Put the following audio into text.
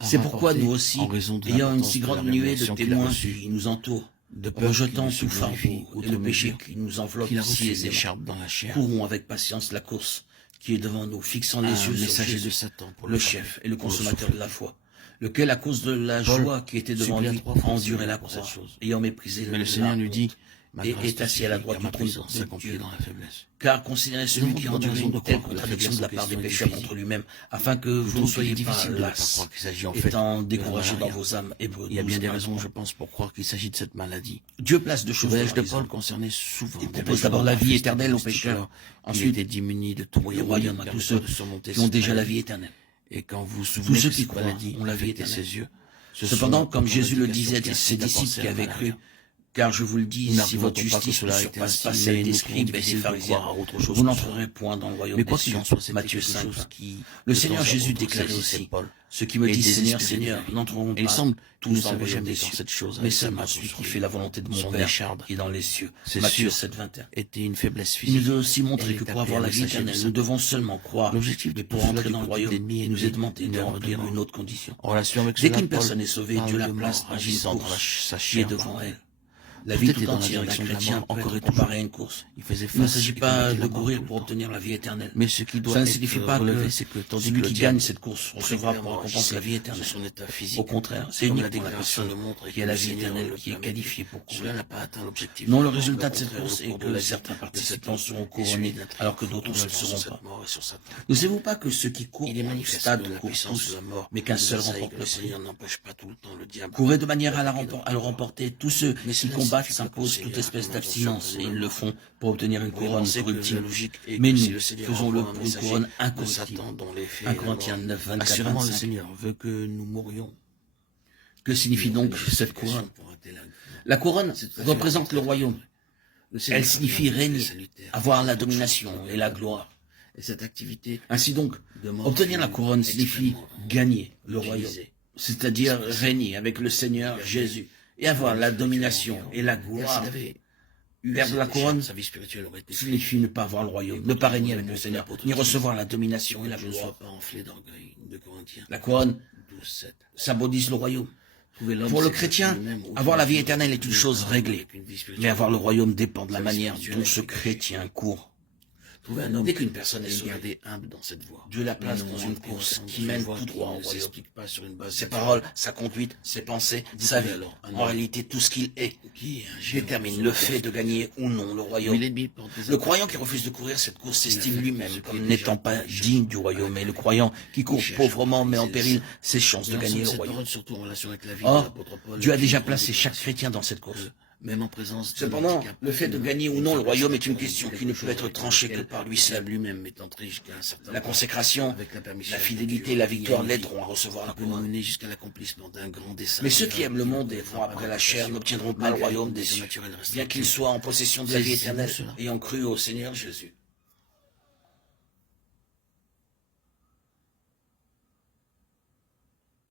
C'est pourquoi nous aussi, en raison de ayant une l'importance si de la grande nuée de révélation qu'il a témoins reçue, qui nous entourent, de peur rejetant qu'il tout ne se glorifie fardeau et outre le péché mesure, qui nous enveloppe qu'il a si reçu aisément, l'écharpe dans la chair, courons avec patience la course qui est devant nous, fixant les un yeux sur messager de Jésus, Satan pour le frapper, chef et le pour le consommateur souffler. de la foi, lequel, à cause de la Paul joie qui était devant supplia lui, 3 a fois le enduré Seigneur la pour cette croix, chose. ayant méprisé Mais le Seigneur lui dit, honte, ma et grâce est assis à la suffit, droite car du ma trône puissance de s'accomplit Dieu. dans la faiblesse. Car considérez celui avons qui a bonne enduré raison de une telle croire que la contradiction de la faiblesse part des en pécheurs question est contre lui-même, afin que vous ne Donc, il est soyez pas difficile de ne pas las, croire qu'il s'agit en fait étant de découragés dans malaria. vos âmes. Hébreux Il y a bien 12, des 1, raisons, 3. je pense, pour croire qu'il s'agit de cette maladie. Dieu place deux Le choses voyage dans de l'horizon. Paul concernait souvent Il des propose raisons d'abord la vie manifestées éternelle aux mystiques, pécheurs, alors qu'il ensuite était diminué de tout le moyen royaume à tous permettant ceux de surmonter qui ont cette déjà la maladie. vie éternelle. Et quand vous vous Tous souvenez ceux que qui cette croient maladie ont la vie affectait éternelle. ses yeux, ce Cependant, sont comme autant Jésus le d'indications disait qui à ses incitent à disciples penser qui à avaient malaria. cru, car je vous le dis, Nous si votre n'argumentons pas que justice ne cela a été surpasse ainsi, pas mais celle des nous trouvons scribes et des difficile de pharisiens, croire à autre chose vous que n'entrerez point dans le royaume Mais des quoi qu'il cieux. en soit, c'était Matthieu quelque 5. chose qui, Le de Seigneur temps à Jésus autre, déclarait saisissait aussi, Paul. ceux qui me Et disent Seigneur, désespéré de Seigneur, lui. n'entreront Et il pas semble qu'il ne tous dans le savait royaume jamais des dans cieux, cette chose mais avec sa seulement main celui sur qui son fait la volonté de mon son Père écharde. qui est dans les cieux. C'est Matthieu sûr, 7, 21. était une faiblesse Il nous physique. a aussi montré Elle que est pour avoir la appelée vie un messager de éternelle, nous Satan. devons seulement croire, L'objectif mais de pour tout cela entrer du dans le côté de royaume, l'ennemi il nous est était demandé une de œuvre de remplir mort. une autre condition. En relation avec Dès cela, qu'une Paul personne est sauvée, parle Dieu la de place mort dans une agissant dans course sa qui est chair. devant elle. La Tout vie était tout dans la entière d'un direction de la chrétien mort, peut encore être et toujours. comparée à une course. Il faisait Il ne face s'agit et pas combattait de la mort courir tout le pour temps. obtenir la vie éternelle. Mais ce qui doit Ça ne être signifie pas relevé, que c'est que tandis celui que le qui diable gagne cette course recevra pour récompense la vie éternelle. son état physique, Au contraire, c'est comme la uniquement la déclaration personne le montre et qui a que la le vie Seigneur éternelle le qui est permet. qualifiée pour Cela courir. n'a pas atteint l'objectif. Non, le Au résultat de cette contraire, course au est cours de que la vie certains de participants Satan seront et celui couronnés de l'intrigue alors que d'autres ne le constant sur seront cette pas. mort et sur Satan. Ne savez-vous pas que ceux qui courent Il est au manifeste stade que la courent puissance de tous, la mort mais qu'un nous seul assaille, remporte que le le prix? Seigneur n'empêche pas tout le temps le diable. Courez de manière à d'attaquer dans le votre remporter. Tous ceux Mais qui cela combattent signifie pas s'imposent qu'on toute s'est espèce attention d'abstinence sur et la ils le mort. font pour obtenir une Vous couronne pensez que la corruptible. logique est Mais que si nous, le Seigneur faisons-le envoie un pour une messager couronne de incorruptible. Satan dont l'effet 1 est la Corinthiens mort. 9, 24, Assurément, le 25. Seigneur veut que nous mourions. Que signifie donc cette couronne? La couronne représente le royaume. Elle signifie régner, avoir la domination et la gloire. Et cette activité Ainsi donc, de mort obtenir la couronne signifie gagner le royaume, utilisée. c'est-à-dire régner avec le Seigneur Jésus et avoir la domination et la Car gloire. s'il avait eu Perdre la cette couronne écharpe, sa vie spirituelle aurait été signifie ne pas avoir le royaume, ne pas régner avec le Seigneur, ni recevoir la domination et la Je ne sois gloire. pas enflé d'orgueil de Corinthiens. La couronne 12:7. symbolise le royaume. Trouver l'homme Pour le s'établir chrétien, lui-même au avoir la vie fond éternelle est une chose réglée, avec une vie spirituelle. mais avoir le royaume dépend de la Sa vie manière spirituelle dont est ce réglée. chrétien court. Trouver un homme Dès qu'une personne est et le sauvée, garder humble dans cette voie. Dieu la place Un dans homme une entré course ensemble qui dans mène une voie tout droit au ne royaume. s'explique pas sur une base Ses naturelle. paroles, sa conduite, ses pensées, sa vie, alors, un en homme réalité tout ce qu'il est, Qui est un géant détermine sur le la fait terre. de gagner ou non le Mais royaume. l'ennemi porte des Le attaques. croyant qui refuse de courir cette course s'estime fait lui-même ce qui comme est n'étant déjà pas déjà digne du royaume, et le croyant qui court cherche pauvrement à met en briser péril ses chances de Et gagner le cette royaume. parole, surtout en relation avec la vie de Or, l'apôtre Paul, Dieu a est déjà une placé grande chaque grâce. chrétien dans cette course. Même en présence de Cependant, handicap le fait de humain, gagner ou une non le faiblesse royaume est une naturelle, question qui quelque ne peut chose être avec tranchée que lequel par lui le diable seul. lui-même est entré jusqu'à un certain La point. consécration, Avec la permission la de fidélité Dieu, et la il y a victoire une vie l'aideront à recevoir la qui peut nous couronne. mener jusqu'à l'accomplissement d'un grand dessein. Mais ceux qui divin aiment le qui monde ne et pourra vont pas après la manifestation, chair n'obtiendront pas le malgré royaume les des conditions cieux, naturelles bien restrictives. qu'ils soient en possession de la vie Saisissez-vous éternelle, cela. ayant cru au Seigneur Jésus.